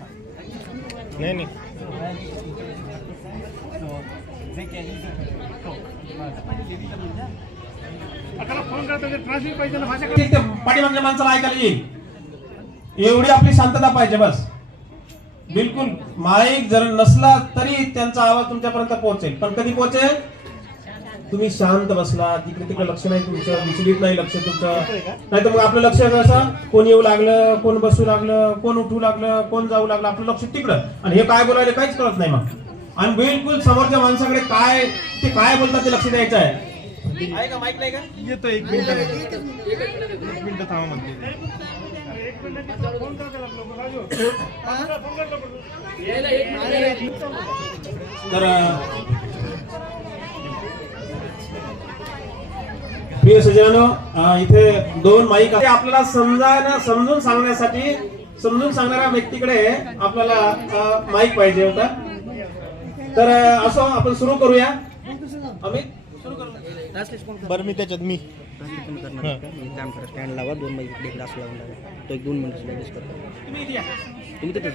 नाही नाही पाठीमागल्या माणसाला ऐकायला येईल एवढी आपली शांतता पाहिजे बस बिलकुल माईक जर नसला तरी त्यांचा आवाज तुमच्यापर्यंत पोहोचेल पण कधी पोहोचेल तुम्ही शांत बसला तिकडे तिकडे लक्ष नाही तुमचं विचलित नाही लक्ष तुमचं नाही तर मग आपलं लक्ष कसं कोण येऊ लागलं कोण बसू लागलं कोण उठू लागलं कोण जाऊ लागलं आपलं लक्ष तिकडं आणि हे काय बोलायला काहीच कळत नाही मग आणि बिलकुल समोरच्या माणसाकडे काय ते काय बोलतात ते लक्ष द्यायचं आहे का एक मिनिट तर प्रिय सजानो इथे दोन माईक आपल्याला समजायला समजून सांगण्यासाठी समजून सांगणाऱ्या व्यक्तीकडे आपल्याला माईक पाहिजे होता तर असं आपण सुरू करूया अमित सुरू करू बरं मी त्याच्यात मी करा स्टँड लावा दोन माईक इकडे ग्लास लावून लावा तो एक दोन मिनिट लगेच करतो तुम्ही तुम्ही तिथे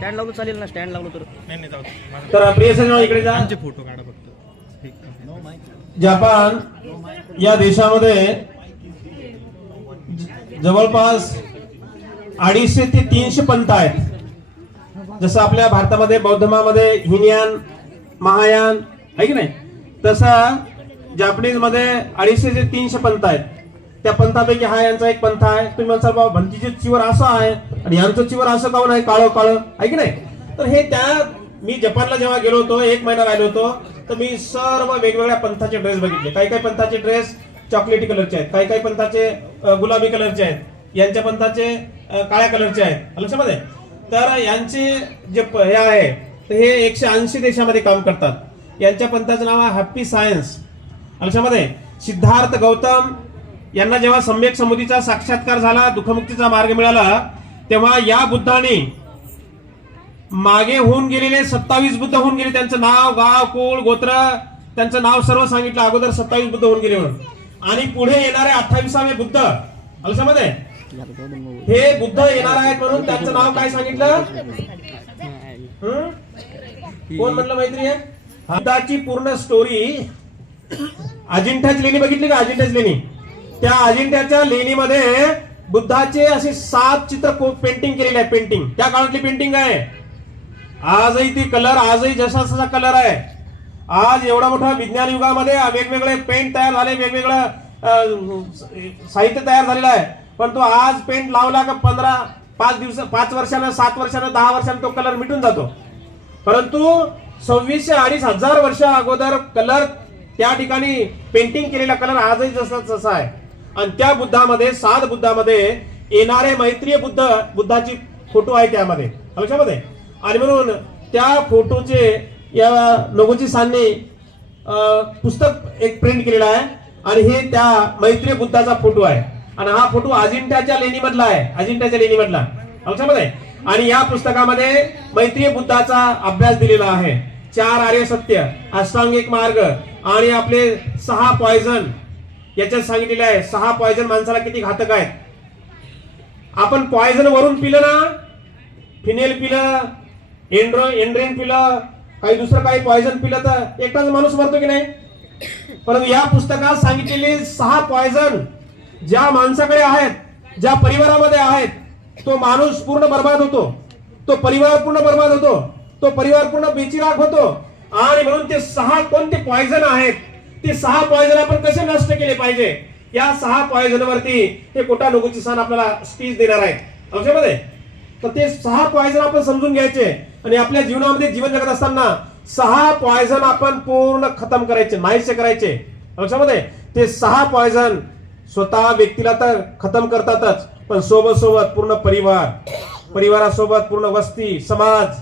स्टँड लावलं चालेल ना स्टँड लावलं तर नाही नाही जाऊ तर इकडे फोटो काढा फक्त ठीक आहे. जपान या देशामध्ये जवळपास अडीचशे ते तीनशे पंत आहेत जसं आपल्या भारतामध्ये बौद्ध धर्मामध्ये हिनयान महायान आहे की नाही तसा जपानीज मध्ये अडीचशे ते तीनशे पंत आहेत त्या पंथापैकी हा यांचा एक पंथ आहे तुम्ही म्हणसाल बाबा भंतीचे चिवर असं आहे आणि यांचं चिवर असं काऊन आहे काळं काळं आहे की नाही तर हे त्या मी जपानला जेव्हा गेलो होतो एक महिना राहिलो होतो तर मी सर्व वेगवेगळ्या पंथाचे ड्रेस बघितले काही काही पंथाचे ड्रेस चॉकलेटी कलरचे आहेत काही काही पंथाचे गुलाबी कलरचे आहेत यांच्या पंथाचे काळ्या कलरचे आहेत लक्षामध्ये तर यांचे जे हे आहे तर हे एकशे ऐंशी देशामध्ये काम करतात यांच्या पंथाचं नाव आहे हॅप्पी सायन्स लक्षामध्ये सिद्धार्थ गौतम यांना जेव्हा सम्यक समुदीचा साक्षात्कार झाला दुःखमुक्तीचा मार्ग मिळाला तेव्हा या बुद्धाने मागे होऊन गेलेले सत्तावीस बुद्ध होऊन गेले त्यांचं नाव गाव कुळ गोत्र त्यांचं नाव सर्व सांगितलं अगोदर सत्तावीस बुद्ध होऊन गेले म्हणून आणि पुढे येणारे अठ्ठावीसावे बुद्ध अलसामध्ये हे बुद्ध येणार आहेत म्हणून त्यांचं नाव काय सांगितलं कोण म्हटलं मैत्री आहे बुद्धाची पूर्ण स्टोरी अजिंठाच लेणी बघितली का अजिंठाच लेणी त्या अजिंठ्याच्या लेणीमध्ये बुद्धाचे असे सात चित्र पेंटिंग केलेले आहे पेंटिंग त्या काळातली पेंटिंग आहे आजही ती कलर आजही जसा जसा कलर आहे आज एवढा मोठा विज्ञान युगामध्ये वेगवेगळे पेंट तयार झाले वेगवेगळं साहित्य तयार झालेलं आहे पण तो आज पेंट लावला का पंधरा पाच दिवस पाच वर्षानं सात वर्षानं दहा वर्षानं तो कलर मिटून जातो परंतु सव्वीसशे अडीच हजार वर्ष अगोदर कलर त्या ठिकाणी पेंटिंग केलेला कलर आजही जसा जसा आहे आणि त्या बुद्धामध्ये साध बुद्धामध्ये येणारे मैत्रीय बुद्ध बुद्धाची फोटो आहे त्यामध्ये लक्षामध्ये आणि म्हणून त्या फोटोचे या लोगोची सान्नी पुस्तक एक प्रिंट केलेलं आहे आणि हे त्या मैत्रीय बुद्धाचा फोटो आहे आणि हा फोटो अजिंठ्याच्या लेणीमधला आहे अजिंठ्याच्या लेणीमधला लक्षामध्ये आणि या पुस्तकामध्ये मैत्रीय बुद्धाचा अभ्यास दिलेला आहे चार आर्य सत्य अष्टांगिक मार्ग आणि आपले सहा पॉयझन याच्यात सांगितलेलं आहे सहा पॉयझन माणसाला किती घातक आहेत आपण पॉयझन वरून पिलं ना फिनेल पिलं एन्ड्रो एन्ड्रेन पिलं काही दुसरं काही पॉयझन पिलं तर एकटाच माणूस मरतो की नाही परंतु या पुस्तकात सांगितलेले सहा पॉयझन ज्या माणसाकडे आहेत ज्या परिवारामध्ये आहेत तो माणूस पूर्ण बर्बाद होतो तो परिवार पूर्ण बर्बाद होतो तो परिवार पूर्ण बेचिराग होतो आणि म्हणून ते सहा कोणते पॉयझन आहेत ते सहा पॉयझन आपण कसे नष्ट केले पाहिजे या सहा पॉयझन वरती हे कोटानुगूची सण आपल्याला स्पीच देणार आहेत तर ते सहा पॉयझन आपण समजून घ्यायचे आणि आपल्या जीवनामध्ये जीवन जगत असताना सहा पॉयझन आपण पूर्ण खतम करायचे नाहीसे करायचे लक्षामध्ये ते सहा पॉयझन स्वतः व्यक्तीला तर खतम करतातच पण सोबत सोबत पूर्ण परिवार परिवारासोबत पूर्ण वस्ती समाज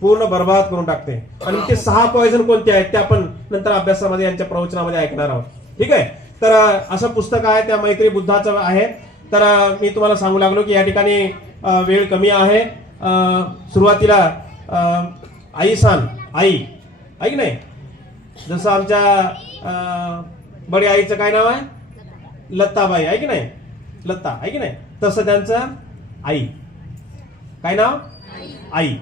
पूर्ण बर्बाद करून टाकते आणि ते सहा पॉयझन कोणते आहेत ते आपण नंतर अभ्यासामध्ये यांच्या प्रवचनामध्ये ऐकणार आहोत ठीक आहे तर असं पुस्तक आहे त्या मैत्री बुद्धाचं आहे तर मी तुम्हाला सांगू लागलो की या ठिकाणी वेळ कमी आहे सुरुवातीला आई सान आई ऐक नाही जसं आमच्या बडे आईचं काय नाव आहे लत्ताबाई आहे की नाही लत्ता आहे की नाही तसं त्यांचं आई काय नाव आई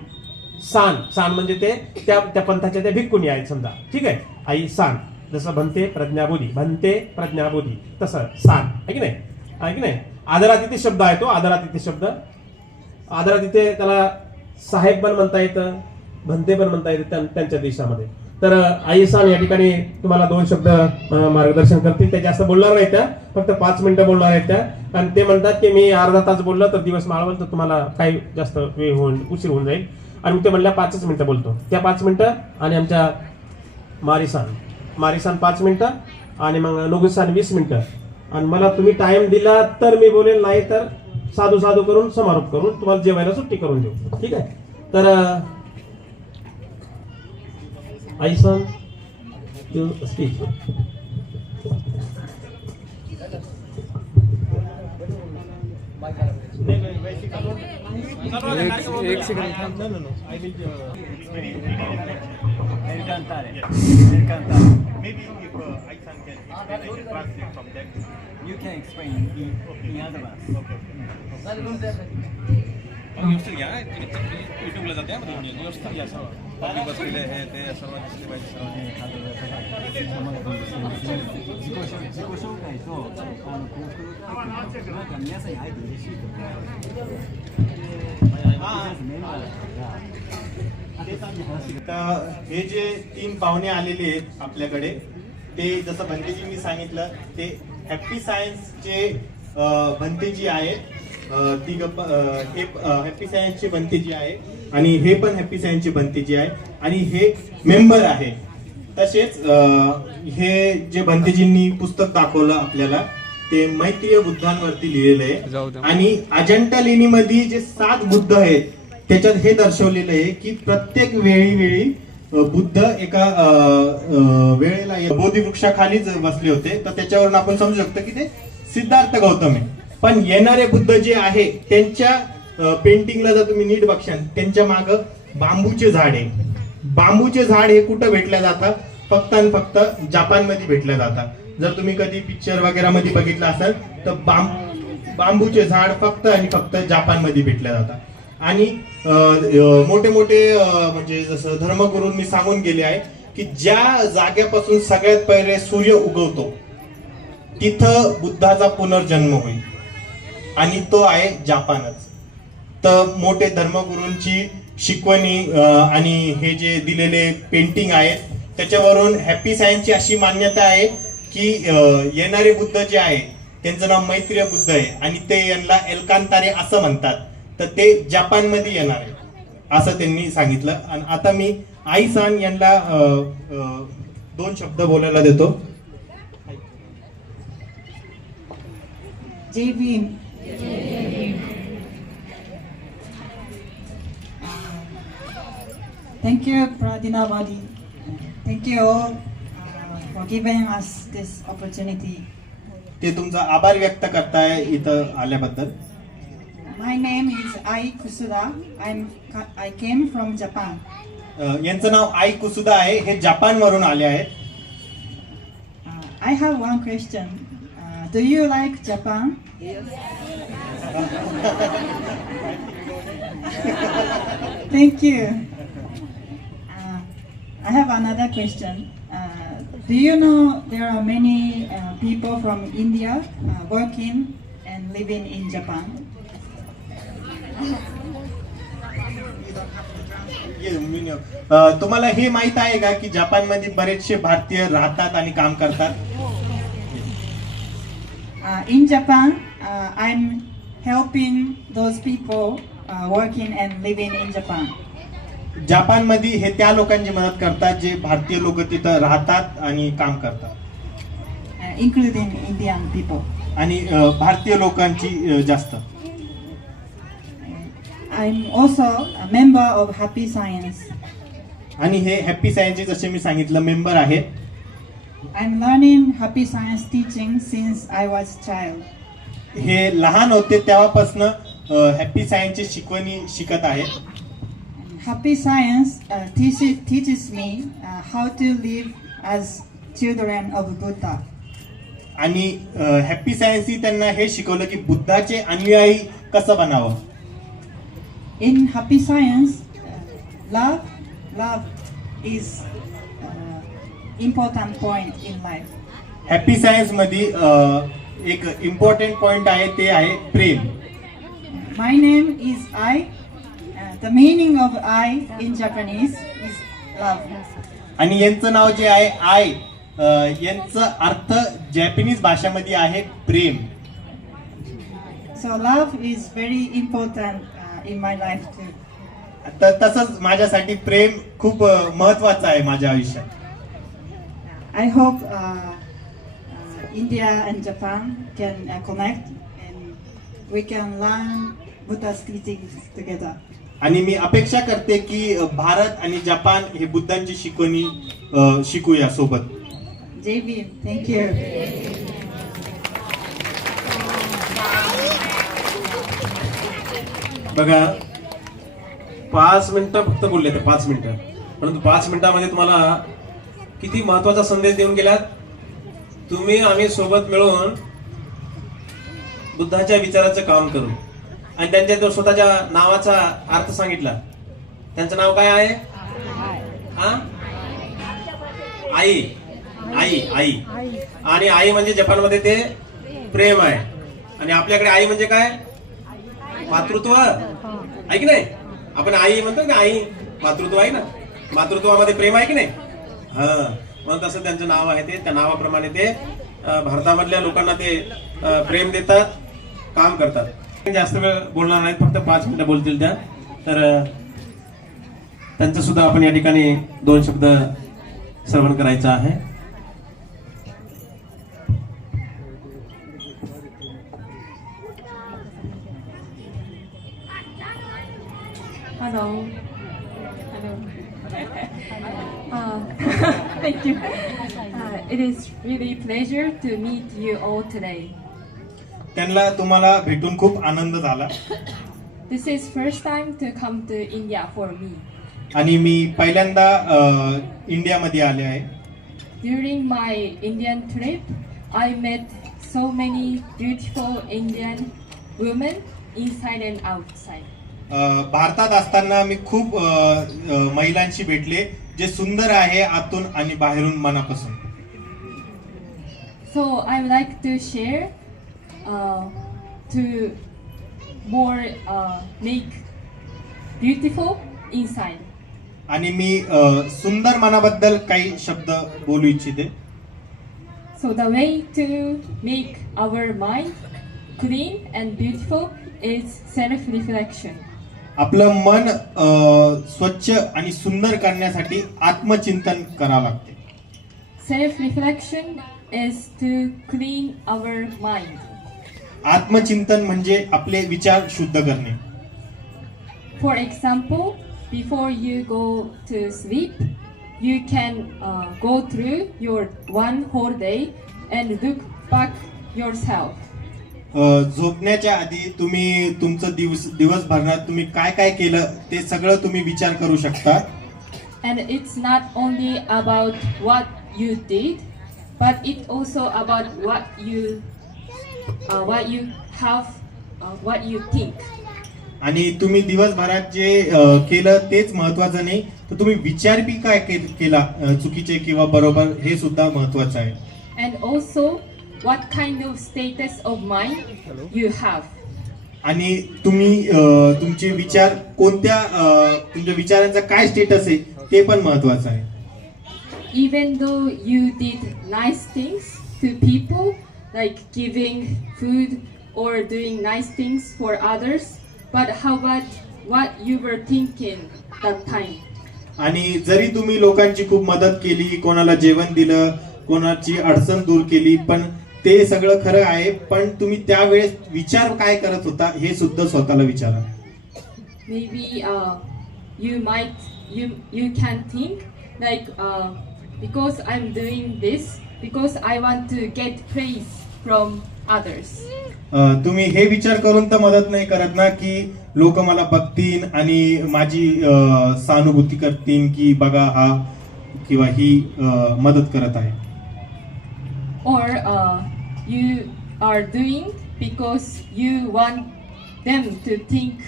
सान सान म्हणजे ते त्या त्या पंथाच्या त्या भिक्कुणी आहेत समजा ठीक आहे आई सान जसं भनते प्रज्ञाबोधी भनते प्रज्ञाबोधी तसं सान आहे की नाही आहे की नाही आदरातिथी शब्द आहे तो आदरातिथी शब्द आदरातिथे त्याला साहेब पण म्हणता येतं भंते पण म्हणता येतं त्यांच्या देशामध्ये तर आई सान या ठिकाणी तुम्हाला दोन शब्द मार्गदर्शन करतील ते जास्त बोलणार नाही त्या फक्त पाच मिनिटं बोलणार आहेत त्या आणि ते म्हणतात की मी अर्धा तास बोललो तर दिवस माळवल तर तुम्हाला काही जास्त वेळ होऊन उशीर होऊन जाईल आणि मी ते म्हणल्या पाचच मिनटं बोलतो त्या पाच मिनटं आणि आमच्या मारिसान मारिसान पाच मिनटं आणि मग नोगुसान वीस मिनटं आणि मला तुम्ही टाइम दिला तर मी बोलेल नाही तर साधू साधू करून समारोप करून तुम्हाला जेवायला सुट्टी करून देऊ ठीक आहे तर आईसन स्पीच एक second I will Elkantar. Yes. Elkantar. Maybe if uh, I can explain, I can translate from them. You can explain in, okay. in advance. Okay. Okay. Okay. Okay. Okay. Okay. Okay. Okay. Okay. Okay. Okay. Okay. Okay. Okay. हे जे तीन पाहुणे आलेले आहेत आपल्याकडे ते जसं मी सांगितलं ते हॅपी सायन्सचे भंतेजी आहेत ती गप्पा हॅपी सायन्सचे भंतेजी आहे आणि हे पण हॅपी सायन्सची बंती जी आहे आणि हे मेंबर आहे तसेच हे जे बंतीजींनी पुस्तक दाखवलं आपल्याला ते मैत्रीय बुद्धांवरती लिहिलेलं आहे आणि अजंटा लेणीमध्ये जे सात बुद्ध आहेत त्याच्यात हे दर्शवलेलं आहे की प्रत्येक वेळी वेळी बुद्ध एका वेळेला बोधी वृक्षाखालीच बसले होते तर त्याच्यावरून आपण समजू शकतो की ते सिद्धार्थ गौतम आहे पण येणारे बुद्ध जे आहे त्यांच्या पेंटिंगला जर तुम्ही नीट बघशाल त्यांच्या मागं बांबूचे झाड आहे बांबूचे झाड हे कुठं भेटल्या जातात फक्त आणि फक्त जपानमध्ये भेटल्या जातात जर तुम्ही कधी पिक्चर वगैरे मध्ये बघितलं असाल तर बांबू बांबूचे झाड फक्त आणि फक्त जपानमध्ये भेटल्या जातात आणि मोठे मोठे म्हणजे जसं मी सांगून गेले आहे की ज्या जागेपासून सगळ्यात पहिले सूर्य उगवतो तिथं बुद्धाचा पुनर्जन्म होईल आणि तो आहे जापानच तर मोठे धर्मगुरूंची शिकवणी आणि हे जे दिलेले पेंटिंग आहेत त्याच्यावरून हॅपी सायन्सची अशी मान्यता आहे की येणारे बुद्ध जे आहे त्यांचं नाव मैत्रीय बुद्ध आहे आणि ते यांना एलकांतारे असं म्हणतात तर ते मध्ये येणार आहे असं त्यांनी सांगितलं आणि आता मी आई सान यांना दोन शब्द बोलायला देतो जय Uh, giving us this opportunity ते तुमचा आभार व्यक्त करताय इथं आल्याबद्दल my name is Ai I Japan यांचं नाव आई कुसुदा आहे हे जपान वरून आले आहेत I have one question do you like Japan thank you Uh, I have another question. Uh, do you know there are many uh, people from India uh, working and living in Japan? ये, मी न- अ, तुम्हाला हे माहित आहे का की जपानमध्ये बरेचसे भारतीय राहतात आणि काम करतात Uh, in Japan, uh, I'm helping those people uh, working and living in Japan. जपानमध्ये हे त्या लोकांची मदत करतात जे भारतीय लोक तिथं राहतात आणि काम करतात इन्क्लुडिंग इंडियन पीपल आणि uh, भारतीय लोकांची uh, जास्त I am also member of Happy Science आणि हे हॅपी सायन्सचे जसे मी सांगितलं मेंबर आहे I am learning Happy Science teaching since I was child हे लहान होते तेव्हापासून हॅपी uh, सायन्सची शिकवणी शिकत आहेत Happy Science uh, teaches, teaches me uh, how to live as children of Buddha. आणि हॅपी सायन्सनी त्यांना हे शिकवलं की बुद्धाचे अनुयायी कसं बनावं In Happy Science, uh, love, love is uh, important point in life. Happy Science मध्ये अं, एक इम्पॉर्टंट पॉइंट आहे ते आहे प्रेम My name is I The meaning of I in Japanese is love. आणि यांचं नाव जे I आय अं, यांचं Japanese जॅपनीज भाषामध्ये आहे प्रेम So love is very important uh, in my life too. तसंच माझ्यासाठी प्रेम खूप महत्वाचं आहे माझ्या आयुष्यात I hope India and Japan can connect and we can learn Buddha's teachings together. आणि मी अपेक्षा करते की भारत आणि जपान हे बुद्धांची शिकवणी शिकूया सोबत बघा पाच मिनिटं फक्त बोलले ते पाच मिनिटं परंतु पाच मिनिटामध्ये तुम्हाला किती महत्वाचा संदेश देऊन गेलात तुम्ही आम्ही सोबत मिळून बुद्धाच्या विचाराचं काम करू आणि त्यांच्या स्वतःच्या नावाचा अर्थ सांगितला त्यांचं नाव काय आहे हा आई आई आई आणि आई म्हणजे जपानमध्ये ते प्रेम आहे आणि आपल्याकडे आई म्हणजे काय मातृत्व आहे की नाही आपण आई म्हणतो ना आई मातृत्व आहे ना मातृत्वामध्ये प्रेम आहे की नाही हा मग तसं त्यांचं नाव आहे ते त्या नावाप्रमाणे ते भारतामधल्या लोकांना ते प्रेम देतात काम करतात जास्त वेळ बोलणार नाहीत फक्त पाच मिनिटं बोलतील त्या तर त्यांचं सुद्धा आपण या ठिकाणी दोन शब्द श्रवण करायचा आहे hello hello thank you it is really pleasure to meet you all today त्यांना तुम्हाला भेटून खूप आनंद झाला this is first time to come to India for me आणि मी पहिल्यांदा इंडिया मध्ये आले आहे my Indian Indian trip met so many women inside outside I भारतात असताना मी खूप महिलांशी भेटले जे सुंदर आहे आतून आणि बाहेरून मनापासून so I like to share Uh, uh, आणि मी uh, सुंदर मनाबद्दल काही शब्द बोलू इच्छिते so the to make my beautiful is self reflection आपलं मन स्वच्छ आणि सुंदर करण्यासाठी आत्मचिंतन करावं लागते self reflection is to clean our mind आत्मचिंतन म्हणजे आपले विचार शुद्ध करणे for example before you go to sleep you can go through your one four day and look back yourself झोपण्याच्या आधी तुम्ही तुमचं दिवस दिवसभरात तुम्ही काय काय केलं ते सगळं तुम्ही विचार करू शकता and it's not only about what you did but it also about what you Uh, what you have, uh, what you think. आणि तुम्ही दिवसभरात जे uh, केलं तेच महत्वाचं नाही तर तुम्ही विचार बी काय केला चुकीचे किंवा बरोबर हे सुद्धा महत्वाचं आहे And also, what kind of status of mind you have. आणि तुम्ही तुमचे विचार कोणत्या तुमच्या विचारांचा काय स्टेटस आहे ते पण महत्वाचं आहे Even though you did nice things to people, like giving food or doing nice things for others, but how about what you were thinking that time? आणि जरी तुम्ही लोकांची खूप मदत केली कोणाला जेवण दिलं कोणाची अडचण दूर केली पण ते सगळं खरं आहे पण तुम्ही त्यावेळेस विचार काय करत होता हे सुद्धा स्वतःला विचारा maybe you you might you can think think because I am doing doing because I want to get praise from others. तुम्ही हे विचार करून तर मदत नाही करत ना की लोक मला बघतील आणि माझी सहानुभूती करतील की बघा हा किंवा ही मदत करत आहे Or uh, you are doing because you want them to think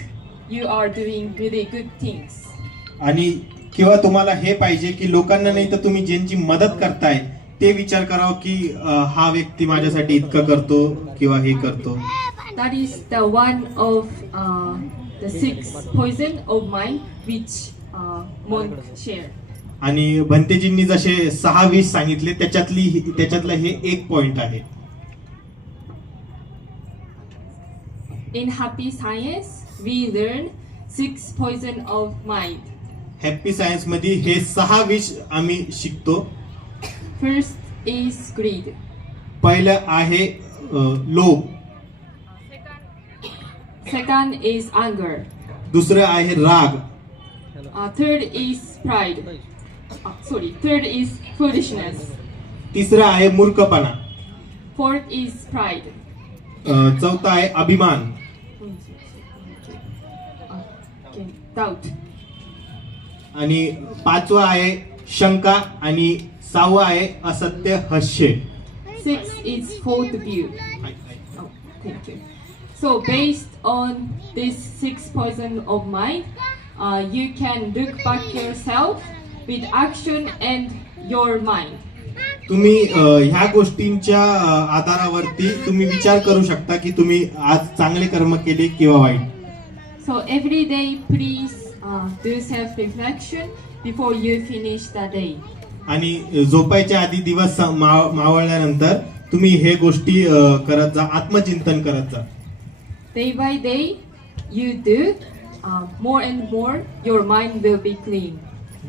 you are doing really good things. आणि किंवा तुम्हाला हे पाहिजे की लोकांना नाही तर तुम्ही ज्यांची मदत करताय ते विचार करावं की हा व्यक्ती माझ्यासाठी इतकं करतो किंवा हे करतो that is the one of the six six of mind share आणि भंतेजींनी जसे सहा वीस सांगितले त्याच्यातली त्याच्यातलं हे एक पॉइंट आहे in Happy Science we learn six poison of mind Happy Science मध्ये हे सहा विष आम्ही शिकतो First is greed. पहिलं आहे लोभ Second is anger. दुसरं आहे राग third is pride sorry third is foolishness तिसरं आहे मूर्खपणा फोर्थ इज प्राईड चौथा आहे अभिमान uh, आणि पाचवा आहे शंका आणि सहावं आहे असत्य हस्य Six is fourth view. Oh, thank So based on this six poison of mind, uh, you can look back yourself with action and your mind. तुम्ही अ, ह्या गोष्टींच्या आधारावरती तुम्ही विचार करू शकता की तुम्ही आज चांगले कर्म केले किंवा वाईट So every day, please uh, do self-reflection before you finish the day. आणि झोपायच्या आधी दिवस tumhi मावळल्यानंतर तुम्ही हे गोष्टी atmachintan करत जा आत्मचिंतन करत जा Day by day, you do more and more, your mind will be clean.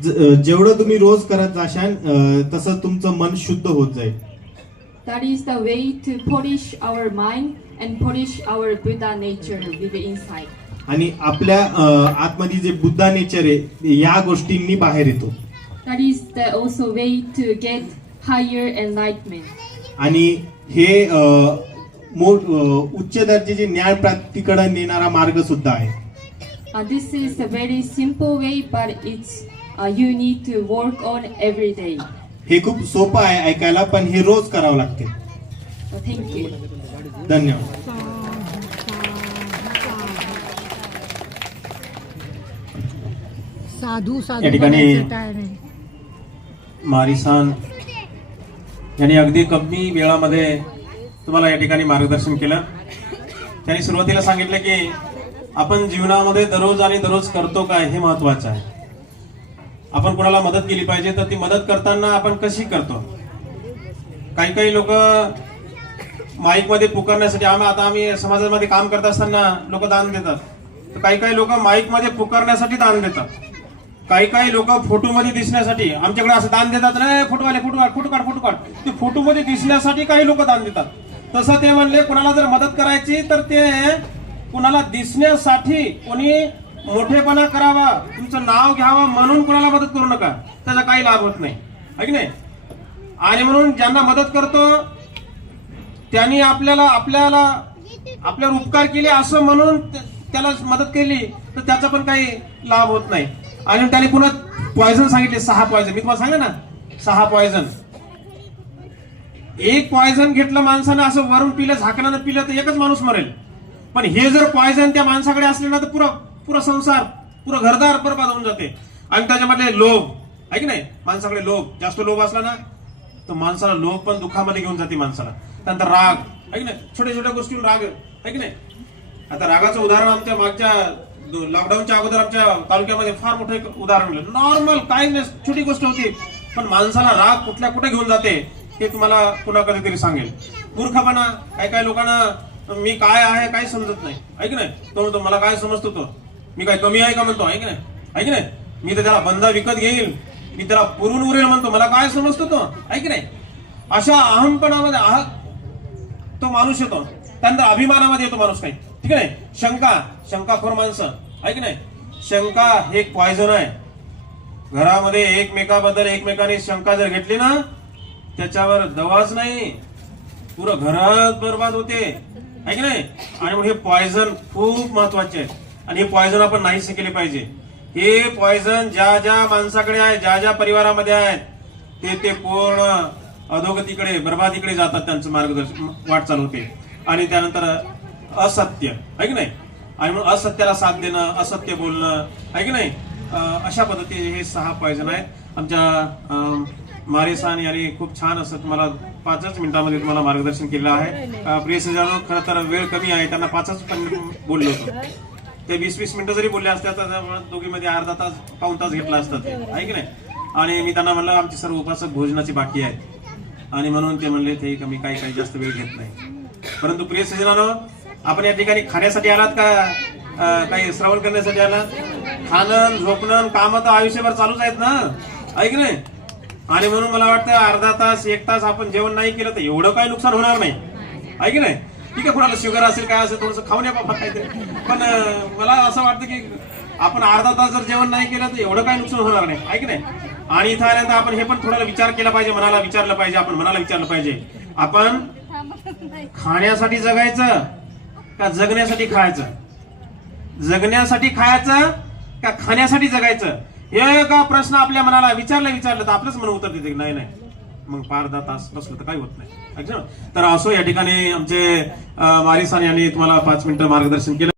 जेवढं तुम्ही रोज करत जाशान तसं तुमचं मन शुद्ध होत जाईल That is the way to polish our mind and polish our Buddha nature with the insight. आणि आपल्या आतमध्ये जे बुद्धा नेचर आहे या गोष्टींनी बाहेर येतो आणि हे उच्च दर्जाचे ज्ञान प्राप्तीकडे नेणारा मार्ग सुद्धा आहे this is a very simple way but it's you need to work on every day हे खूप सोपं आहे ऐकायला पण हे रोज करावं लागते थँक्यू uh, धन्यवाद साधू साधू या ठिकाणी मारिसान अगदी कमी वेळामध्ये तुम्हाला या ठिकाणी मार्गदर्शन केलं त्यांनी सुरुवातीला सांगितलं की आपण जीवनामध्ये दररोज आणि दररोज करतो काय हे महत्वाचं आहे आपण कोणाला मदत केली पाहिजे तर ती मदत करताना आपण कशी करतो काही काही लोक मध्ये पुकारण्यासाठी आम्ही आता आम्ही समाजामध्ये काम करत असताना लोक दान देतात तर काही काही लोक मध्ये पुकारण्यासाठी दान देतात काही काही लोक फोटो मध्ये दिसण्यासाठी आमच्याकडे असं दान देतात नाही फोटोवाले फोटो काढ फोटो काढ फोटो काढ ते मध्ये दिसण्यासाठी काही लोक दान देतात तसं ते म्हणले कुणाला जर मदत करायची तर ते कुणाला दिसण्यासाठी कोणी मोठेपणा करावा तुमचं नाव घ्यावा म्हणून कोणाला मदत करू नका त्याचा काही लाभ होत नाही है की नाही आणि म्हणून ज्यांना मदत करतो त्यांनी आपल्याला आपल्याला आपल्यावर उपकार केले असं म्हणून त्याला मदत केली तर त्याचा पण काही लाभ होत नाही आणि त्याने पुन्हा पॉयझन सांगितले सहा पॉयझन मी तुम्हाला सांगा ना सहा पॉयझन एक पॉयझन घेतलं माणसानं असं वरून पिलं झाकणानं पिलं तर एकच माणूस मरेल पण हे जर पॉयझन त्या माणसाकडे असले ना तर पुरा पुरा संसार पुरा घरदार बरबाद होऊन जाते आणि त्याच्यामध्ये लोभ आहे की नाही माणसाकडे लोभ जास्त लोभ असला ना तर माणसाला लोभ पण दुःखामध्ये घेऊन जाते माणसाला त्यानंतर राग आहे की नाही छोट्या छोट्या गोष्टीवर राग आहे की नाही आता रागाचं उदाहरण आमच्या मागच्या लॉकडाऊनच्या अगोदर आमच्या तालुक्यामध्ये फार मोठं एक उदाहरण मिळेल नॉर्मल काही नाही छोटी गोष्ट होती पण माणसाला राग कुठल्या कुठे घेऊन जाते हे तुम्हाला पुन्हा कधीतरी सांगेल मूर्खपणा काही काही लोकांना मी काय आहे काय समजत नाही ऐक नाही तो म्हणतो मला काय समजतो तो मी काय कमी आहे का म्हणतो ऐक नाही ऐक नाही मी तर त्याला बंदा विकत घेईल मी त्याला पुरून उरेल म्हणतो मला काय समजतो तो ऐक नाही अशा अहमपणामध्ये आह तो माणूस येतो त्यानंतर अभिमानामध्ये येतो माणूस काही ठीक आहे शंका शंकाखोर माणसं आहे की नाही शंका हे एक पॉयझन आहे घरामध्ये एकमेकाबद्दल एकमेकाने शंका जर घेतली ना त्याच्यावर दवाच नाही पुरं घरात बरबाद होते आहे की नाही आणि हे पॉयझन खूप महत्वाचे आहे आणि हे पॉयझन आपण नाही केले पाहिजे हे पॉयझन ज्या ज्या माणसाकडे आहे ज्या ज्या परिवारामध्ये आहेत ते ते पूर्ण अधोगतीकडे बर्बादीकडे जातात त्यांचं मार्गदर्शन वाटचाल होते आणि त्यानंतर असत्य आहे की नाही आणि म्हणून असत्याला साथ देणं असत्य बोलणं आहे की नाही अशा पद्धतीचे हे सहा पॉयझन आहेत आमच्या सान यांनी खूप छान असं तुम्हाला पाचच मिनिटांमध्ये तुम्हाला मार्गदर्शन केलं आहे प्रिय जाधव खरं तर वेळ कमी आहे त्यांना पाचच बोललो होतो ते वीस वीस मिनिटं जरी बोलले असते तर दोघीमध्ये अर्धा तास पाऊन तास घेतला असतात आहे की नाही आणि मी त्यांना म्हणलं आमची सर्व उपासक भोजनाची बाकी आहे आणि म्हणून ते म्हणले ते कमी काही काही जास्त वेळ घेत नाही परंतु प्रिय सजनानं आपण या ठिकाणी खाण्यासाठी आलात का काही श्रवण करण्यासाठी आलात खाणं झोपणं काम तर आयुष्यभर चालूच आहेत ना ऐक नाही आणि म्हणून मला वाटतं अर्धा तास एक तास आपण जेवण नाही केलं तर एवढं काही नुकसान होणार नाही ऐक नाही ठीक आहे कुणाला शुगर असेल काय असेल थोडस खाऊन या बाबा काहीतरी पण मला असं वाटतं की आपण अर्धा तास जर जेवण नाही केलं तर एवढं काय नुकसान होणार नाही ऐक नाही आणि इथं आल्यानंतर आपण हे पण थोडा विचार केला पाहिजे मनाला विचारलं पाहिजे आपण मनाला विचारलं पाहिजे आपण खाण्यासाठी जगायचं का जगण्यासाठी खायचं जगण्यासाठी खायचं का खाण्यासाठी जगायचं हे का प्रश्न आपल्या मनाला विचारलं विचारलं तर आपलंच मन उत्तर देते नाही नाही मग पार दहा तास बसलं तर काही होत नाही तर असो या ठिकाणी आमचे मारिसान यांनी तुम्हाला पाच मिनिट मार्गदर्शन केलं